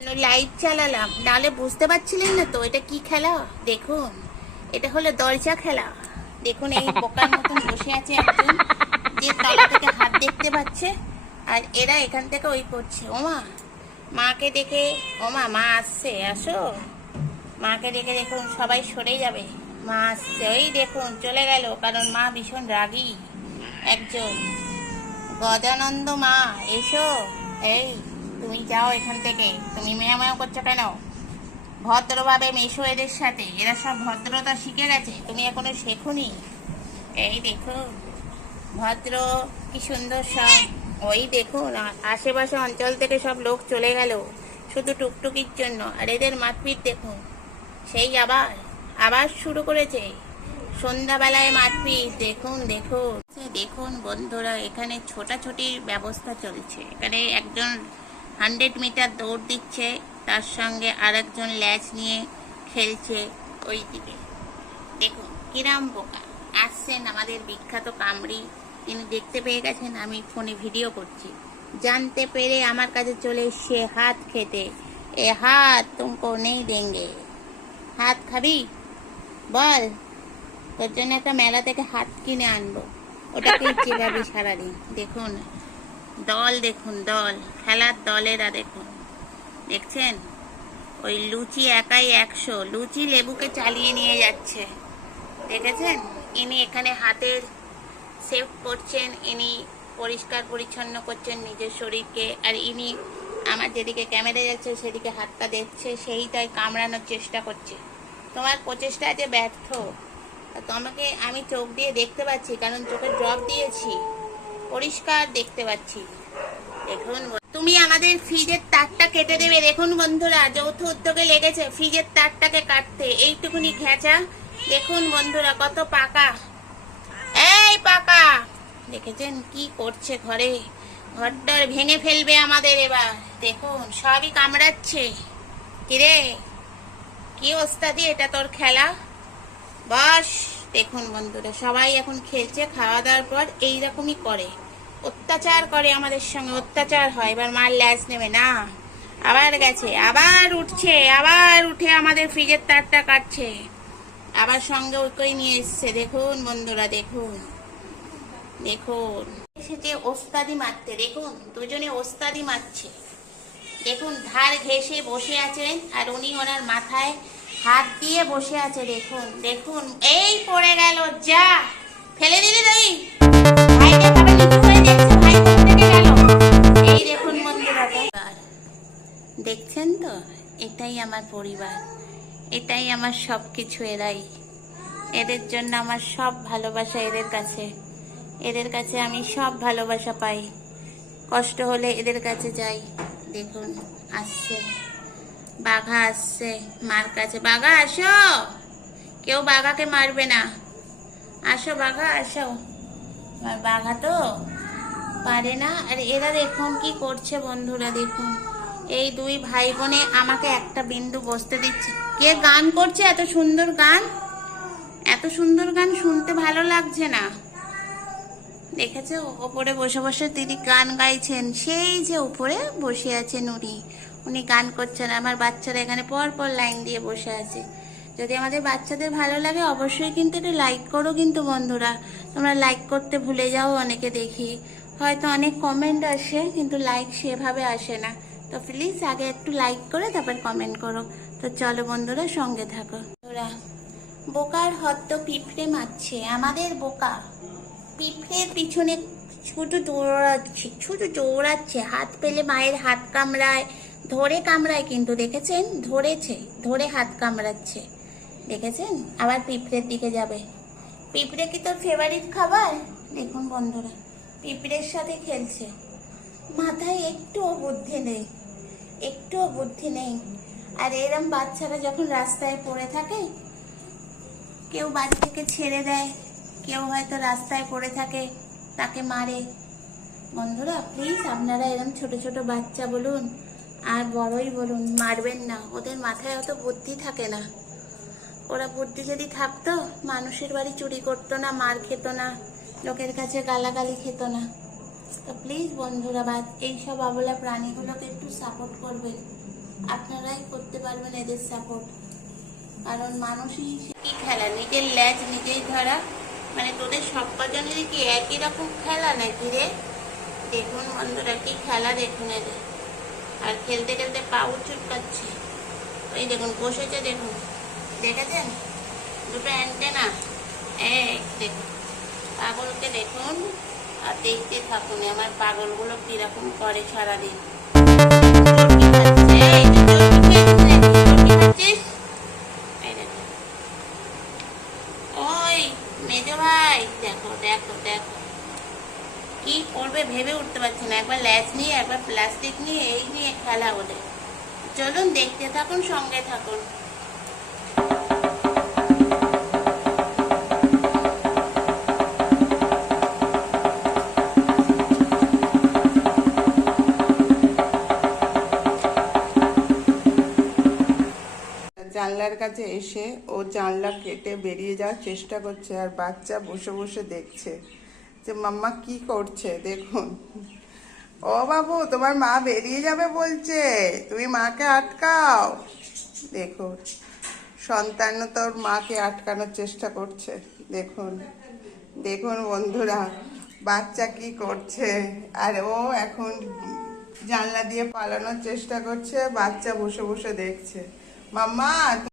Light চালালাম? নাহলে বুঝতে পারছিলেন না তো, এটা কি খেলা? দেখুন, এটা হলো দরজা খেলা। দেখুন, এই বোকার মতন বসে আছে একজন যে তলা থেকে হাত দেখতে পাচ্ছে আর এরা এখান থেকে ওই করছে। ওমা, মাকে দেখে, ওমা, মা আসছে, আসো। মাকে দেখে দেখুন, সবাই সরে যাবে। মা আসছে ওই দেখুন, চলে গেল, কারণ মা ভীষণ রাগী একজন। গজানন্দ মা, এসো, এই। তুমি যাও এখান থেকে। তুমি মেয়া মেয়া করছ কেন? ভদ্রভাবে মেশো এদের সাথে। এরা সব ভদ্রতা শিখে গেছে। তুমি এখনও শেখোনি? এই দেখো, ভদ্র, কি সুন্দর সব। ওই দেখুন আ- আশেপাশে অঞ্চল থেকে সব লোক চলে গেল। শুধু টুকটুকির জন্য। আর এদের মারপিট দেখুন সেই আবার আবার শুরু করেছে। সন্ধ্যাবেলায় মারপিট দেখুন দেখুন। দেখুন বন্ধুরা, এখানে ছোটাছুটির ব্যবস্থা চলছে। এখানে একজন হান্ড্রেড মিটার দৌড় দিচ্ছে, তার সঙ্গে আরেকজন ল্যাচ নিয়ে খেলছে ওই দিকে। দেখুন, কিরাম বোকা। আসছেন আমাদের বিখ্যাত কামড়ি। তিনি দেখতে পেয়ে গেছেন, আমি ফোনে ভিডিও করছি। জানতে পেরে আমার কাছে চলে এসছে হাত খেতে। এ হাত তুমকো নেই দেঙ্গে। হাত খাবি? বল। তোর জন্য একটা মেলা থেকে হাত কিনে আনব। ওটাকেই চেপাবি সারাদিন। দেখুন দল দেখুন, দল। খেলার দলেরা দেখুন। দেখছেন? ওই লুচি একাই একশো। লুচি লেবুকে চালিয়ে নিয়ে যাচ্ছে। দেখেছেন? ইনি এখানে হাতের সেভ করছেন, ইনি পরিষ্কার পরিচ্ছন্ন করছেন নিজের শরীরকে। আর ইনি আমার যেদিকে ক্যামেরা যাচ্ছে, সেদিকে হাতটা দেখছে সেইটাই কামড়ানোর চেষ্টা করছে। তোমার প্রচেষ্টা যে ব্যর্থ। তোমাকে আমি চোখ দিয়ে দেখতে পাচ্ছি, কারণ চোখে ড্রপ দিয়েছি। পরিষ্কার দেখতে পাচ্ছি। দেখুন তুমি আমাদের ফ্রিজের তারটা কেটে দেবে। দেখুন বন্ধুরা, যৌথ উদ্যোগে লেগেছে ফ্রিজের তারটাকে কাটতে। এইটুকুনি খেঁচা। দেখুন বন্ধুরা, কত পাকা। এই পাকা। দেখেছেন কি করছে ঘরে? ঘরটার ভেঙে ফেলবে আমাদের এবার। দেখুন, সবই কামড়াচ্ছে। কিরে? কি ওস্তাদি এটা তোর খেলা? বস, দেখুন বন্ধুরা, সবাই এখন খেলছে খাওয়া দাওয়ার পর এইরকমই করে। অত্যাচার করে আমাদের সঙ্গে, অত্যাচার হয়। এবার মার ল্যাস নেবে না। আবার গেছে, আবার উঠছে, আবার উঠে আমাদের ফ্রিজের তারটা কাটছে। আবার সঙ্গে ওকেই নিয়ে এসছে। দেখুন বন্ধুরা, দেখুন। দেখুন। এসেছে ওস্তাদি মারতে, দেখুন, দুজনে ওস্তাদি মারছে। দেখুন, ধার ঘেসে বসে আছেন আর উনি ওনার মাথায় হাত দিয়ে বসে আছে। দেখুন দেখুন, এই পড়ে গেল, যা। এটাই আমার পরিবার, এটাই আমার সব কিছু এরাই। এদের জন্য আমার সব ভালোবাসা এদের কাছে এদের কাছে আমি সব ভালোবাসা পাই। কষ্ট হলে এদের কাছে যাই। দেখুন, আসছে, বাঘা আসছে, মার কাছে। বাঘা, আসো! কেউ বাঘাকে মারবে না। আসো, বাঘা আসো। বাঘা তো পারে না। আর এরা দেখুন কি করছে বন্ধুরা, দেখুন। এই দুই ভাই বোনে আমাকে একটা বিন্দু বসতে দিচ্ছে। কে গান করছে এত সুন্দর গান? এত সুন্দর গান শুনতে ভালো লাগছে না। দেখেছে? ওপরে বসে বসে তিনি গান গাইছেন। সেই যে উপরে বসে আছে উনি উনি গান করছেন। আমার বাচ্চারা এখানে পর পর লাইন দিয়ে বসে আছে। যদি আমাদের বাচ্চাদের ভালো লাগে, অবশ্যই কিন্তু একটু লাইক করো কিন্তু বন্ধুরা। তোমরা লাইক করতে ভুলে যাও অনেকে দেখি। হয়তো অনেক কমেন্ট আসে, কিন্তু লাইক সেভাবে আসে না। তো প্লিজ আগে একটু লাইক করে তারপর কমেন্ট করো। তো চলো বন্ধুরা সঙ্গে থাকো। বন্ধুরা, বোকার হদ্দ পিঁপড়ে মারছে, আমাদের বোকা। পিঁপড়ের পিছনে শুধু দৌড়াচ্ছে শুধু দৌড়াচ্ছে, হাত পেলে মায়ের হাত কামড়ায়, ধরে কামড়ায় কিন্তু, দেখেছেন? ধরেছে, ধরে হাত কামড়াচ্ছে, দেখেছেন? আবার পিঁপড়ের দিকে যাবে। পিঁপড়ে কি তোর ফেভারিট খাবার? দেখুন বন্ধুরা, পিঁপড়ের সাথে খেলছে। মাথায় একটুও বুদ্ধি নেই। একটুও বুদ্ধি নেই। আর এরম বাচ্চারা যখন রাস্তায় পড়ে থাকে, কেউ বাড়ি থেকে ছেড়ে দেয়, কেউ হয়তো রাস্তায় পড়ে থাকে, তাকে মারে। বন্ধুরা প্লিজ আপনারা এরকম ছোট ছোট বাচ্চা বলুন, আর বড়ই বলুন, মারবেন না। ওদের মাথায় অত বুদ্ধি থাকে না। ওরা বুদ্ধি যদি থাকতো, মানুষের বাড়ি চুরি করতো না, মার খেত না, লোকের কাছে গালাগালি খেত না। তো প্লিজ বন্ধুরা, বা এইসব অবলা প্রাণীগুলোকে একটু সাপোর্ট করবেন। আপনারাই করতে পারবেন এদের সাপোর্ট কারণ মানুষই কি খেলা? নিজের ল্যাজ নিজেই ধরা? মানে তোদের সব কজনেরই কি একই রকম খেলা নাকি রে? দেখুন বন্ধুরা, কি খেলা দেখুন এদের। আর খেলতে খেলতে পা চুটকাচ্ছে এই দেখুন, বসেছে দেখুন। দেখেছেন? দুটো অ্যান্টেনা এই দেখুন। পাগলকে দেখুন। আর দেখতে থাকুন, আমার পাগলগুলো কীরকম করে সারাদিন। ওই, মেজো ভাই, দেখো দেখো দেখো। কি করবে ভেবে উঠতে পারছি না। একবার ল্যাচ নিয়ে, একবার প্লাস্টিক নিয়ে, এই নিয়ে খেলা ওদের। চলুন, দেখতে থাকুন, সঙ্গে থাকুন। জানলার কাছে এসে ও জানলা কেটে বেরিয়ে যাওয়ার চেষ্টা করছে আর বাচ্চা বসে বসে দেখছে যে, মাম্মা, কি করছে? দেখুন। ও বাবু, তোমার মা বেরিয়ে যাবে বলছে। তুমি মাকে আটকাও। দেখুন। সন্তান তোর মাকে আটকানোর চেষ্টা করছে। দেখুন। দেখুন বন্ধুরা, বাচ্চা কি করছে? আর ও এখন জানলা দিয়ে পালানোর চেষ্টা করছে, বাচ্চা বসে বসে দেখছে। মাম্মা